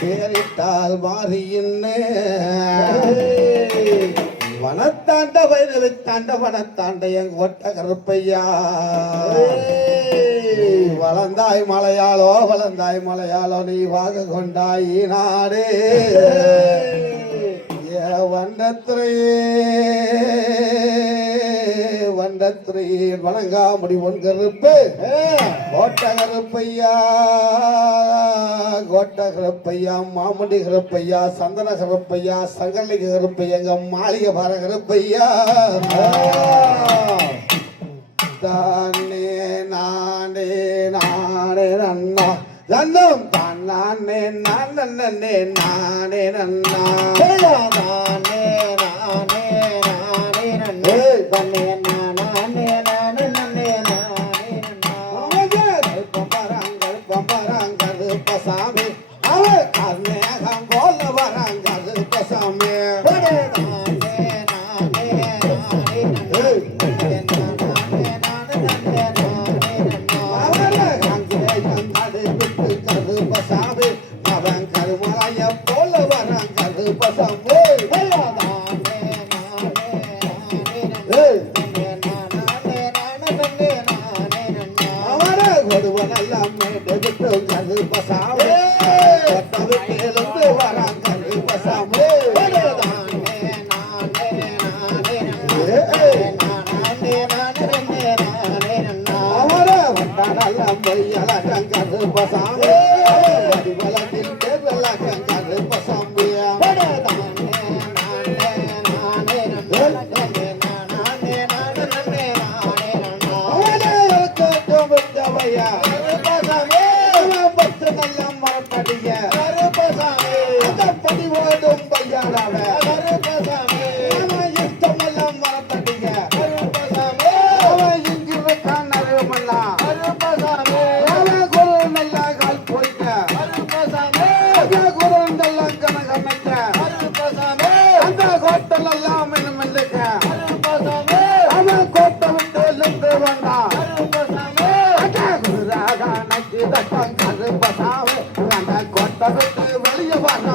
பேரிட்டால் மாறியின்னு வனத்தாண்ட வைரவி தாண்ட வனத்தாண்ட என் ஒட்ட கருப்பையா வளர்ந்தாய் மலையாளோ வளர்ந்தாய் மலையாளோ நீ வாக கொண்டாய் நாடு. ஏ வண்டத்துறையே. வண்டத்துறையே வணங்கா முடி ஒன் கருப்பு கோட்ட கருப்பையா கோட்ட கருப்பையா சந்தன கருப்பையா சங்கலிக கருப்பையா எங்க மாளிகை பார கருப்பையா தானே நானே நானே நன்னா. நன்னம் தான் நானே நான் நன்னே நானே நன்னா. நானே நன்னே வட்டாரெல்லாம் பொய்யலகம் கரு பசாமி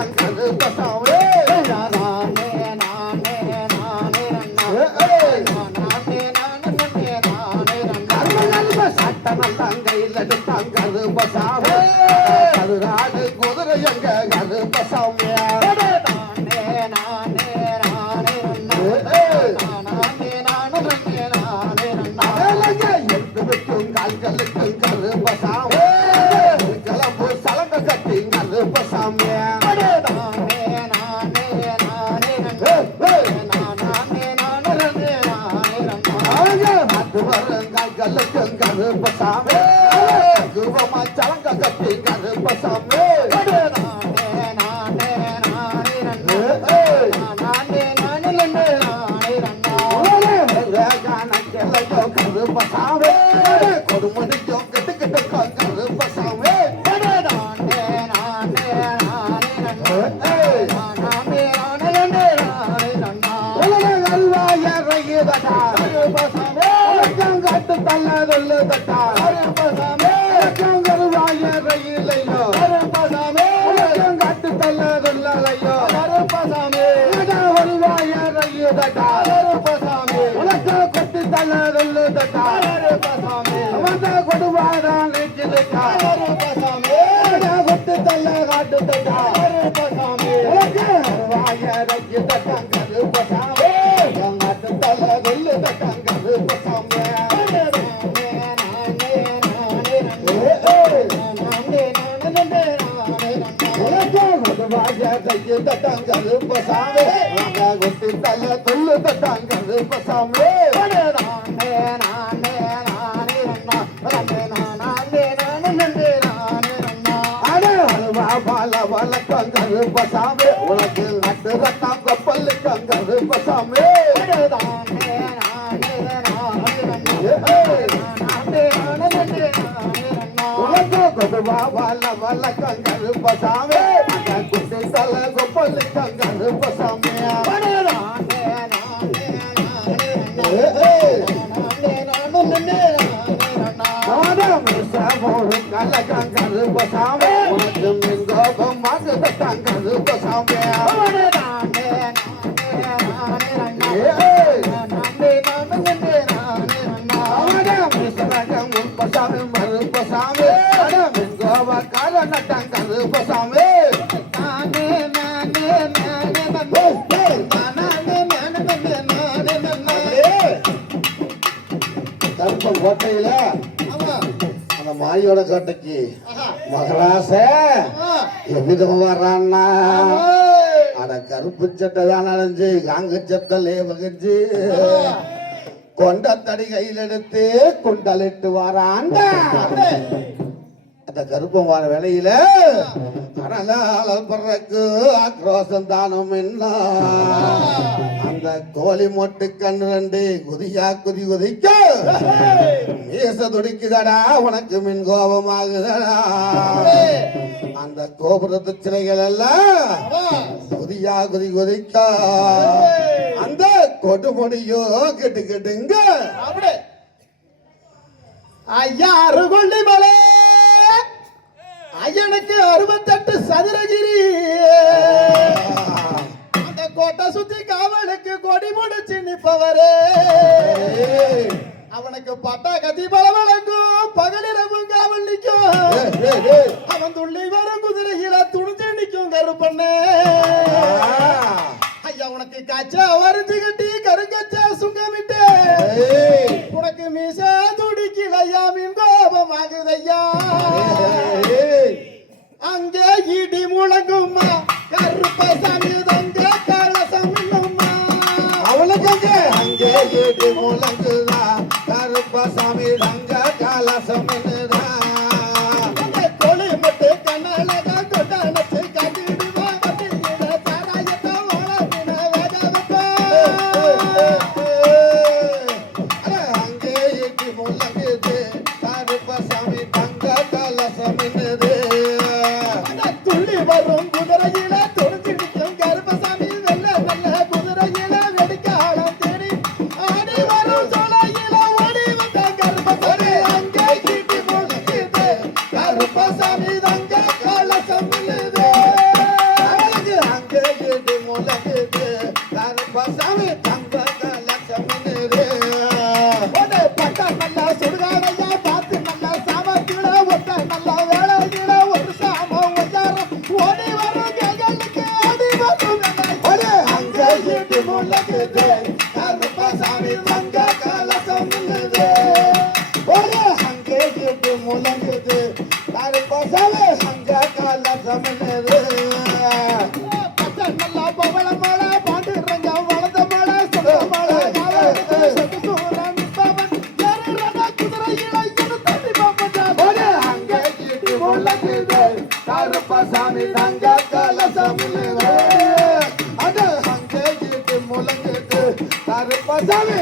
வெளியே வந்தான் கருப்பசாமி சட்டமெல்லாம் எடுத்தான் கருப்பசாமி குருவமா சலங்க கட்டி கருப்பசாமி கருப்பசாமி தள்ளதுள்ளு தட்டா கருவாய ரயிலையோ கட்டு தள்ளதுள்ளையோ வருவாய ரயில் தட்டா கொட்டு கொடுவாதான் நெஞ்சிலுக்கா. கொட்டு கையில் தட்டாங்க கருப்பசாமி கொட்டு தள்ள துள்ளு தட்டாங்க கருப்பசாமி வழக்கம் கருப்பசாமி உனக்கு நட்டு ரத்தம் கப்பல் கருப்பசாமி உனக்கு கருப்பசாமி அந்த குசை சல கொப்பல் கருப்பசாமி கருப்பசாமி கருப்பசாமி கருப்பன் கோட்டையில? அந்த மாயோட கோட்டைக்கு. மகராச எவ்விதம் வர்றான்னா? அட கருப்பு சட்டை தான் அலைஞ்சு காங்க சட்டை கொண்ட தடி கையில் எடுத்து குண்டலிட்டு வரான்டா. அந்த கருப்பமான வேலையில பறக்கு ஆக்ரோசம் தானம் என்ன அந்த கோழி மொட்டு கண்ணு ரெண்டு குதியா குதி குதிக்க. மீச துடிக்குதடா உனக்கு மின் கோபமாகுதடா. அந்த கோபுரத்து சிலைகள் எல்லாம் குதியா குதி குதிக்க. அந்த கொடுமுடியோ கெட்டு கெட்டுங்க. ஐயாறு கொண்டு மலை எனக்கு அறுபத்தெட்டு சதுரகிரி அந்த கோட்டை சுத்தி காவலுக்கு கொடி முடிச்சு நிப்பவரே அவனுக்கு பட்டா கத்தி பல வழங்கும் பகலிரவும் காவல் நிற்கும். அவன் துள்ளி வர குதிரையில துணிஞ்சு நிற்கும் கருப்பண்ண. ஐயா உனக்கு காய்ச்சா முழங்குது. பசல சங்க கால சமனது நல்லா பவள மழை பாண்டுறங்க வளர்ந்த மழை சொல்ல மழை சாமி தங்க கால சமிழ் அங்க இட்டு முழங்கிட்டு கருப்பசாமி